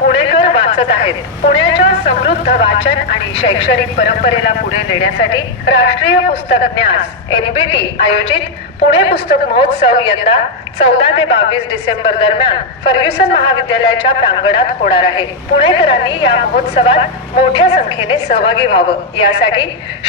पुणेकर वाचत आहेत. पुण्याच्या समृद्ध वाचन आणि शैक्षणिक परंपरेला पुढे नेण्यासाठी राष्ट्रीय पुस्तक न्यास (NBT) आयोजित पुणे पुस्तक महोत्सव यंदा 14 ते 22 डिसेंबर दरम्यान फर्ग्युसन महाविद्यालयाच्या प्रांगणात होणार आहे. पुणेकरांनी या महोत्सवात मोठ्या संख्येने सहभागी व्हावं यासाठी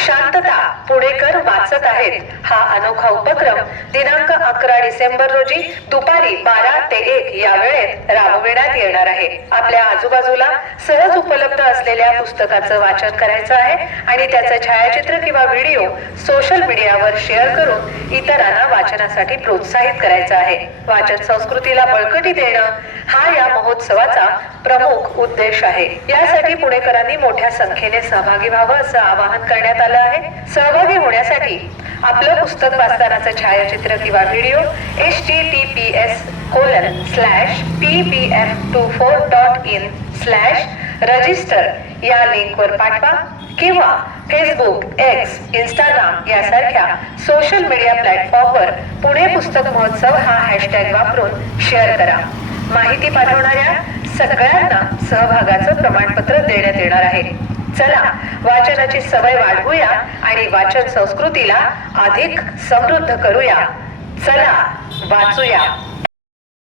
शांतता पुणेकर वाचत आहेत हा अनोखा उपक्रम दिनांक 11 डिसेंबर रोजी दुपारी 12 ते 1 या वेळेत राबविण्यात येणार आहे. आपल्या आजूबाजूला सहज उपलब्ध असलेल्या पुस्तकाचं वाचन करायचं आहे आणि त्याचं छायाचित्र किंवा व्हिडिओ सोशल मीडियावर शेअर करून इतरांना वाचनासाठी प्रोत्साहित करायचं आहे. वाचन संस्कृतीला बळकटी देणं हा या महोत्सवाचा प्रमुख उद्देश आहे. यासाठी पुणेकरांनी मोठ्या संख्येने सहभागी व्हावं असं आवाहन करण्यात आलं आहे. सहभागी होण्यासाठी आपलं पुस्तक वाचतानाचं छायाचित्र किंवा व्हिडिओ https://pbf24.in/register या लिंकवर पाठवा किंवा फेसबुक, एक्स, इंस्टाग्राम यासारख्या सोशल मीडिया प्लॅटफॉर्मवर पुणे पुस्तक महोत्सव हा हॅशटॅग वापरून शेअर करा. माहिती पाठवणाऱ्या सगळ्यांना सहभागाचं प्रमाणपत्र देण्यात येणार आहे. चला वाचनाची सवय वाढवूया आणि वाचन संस्कृतीला अधिक समृद्ध करूया. चला वाचूया.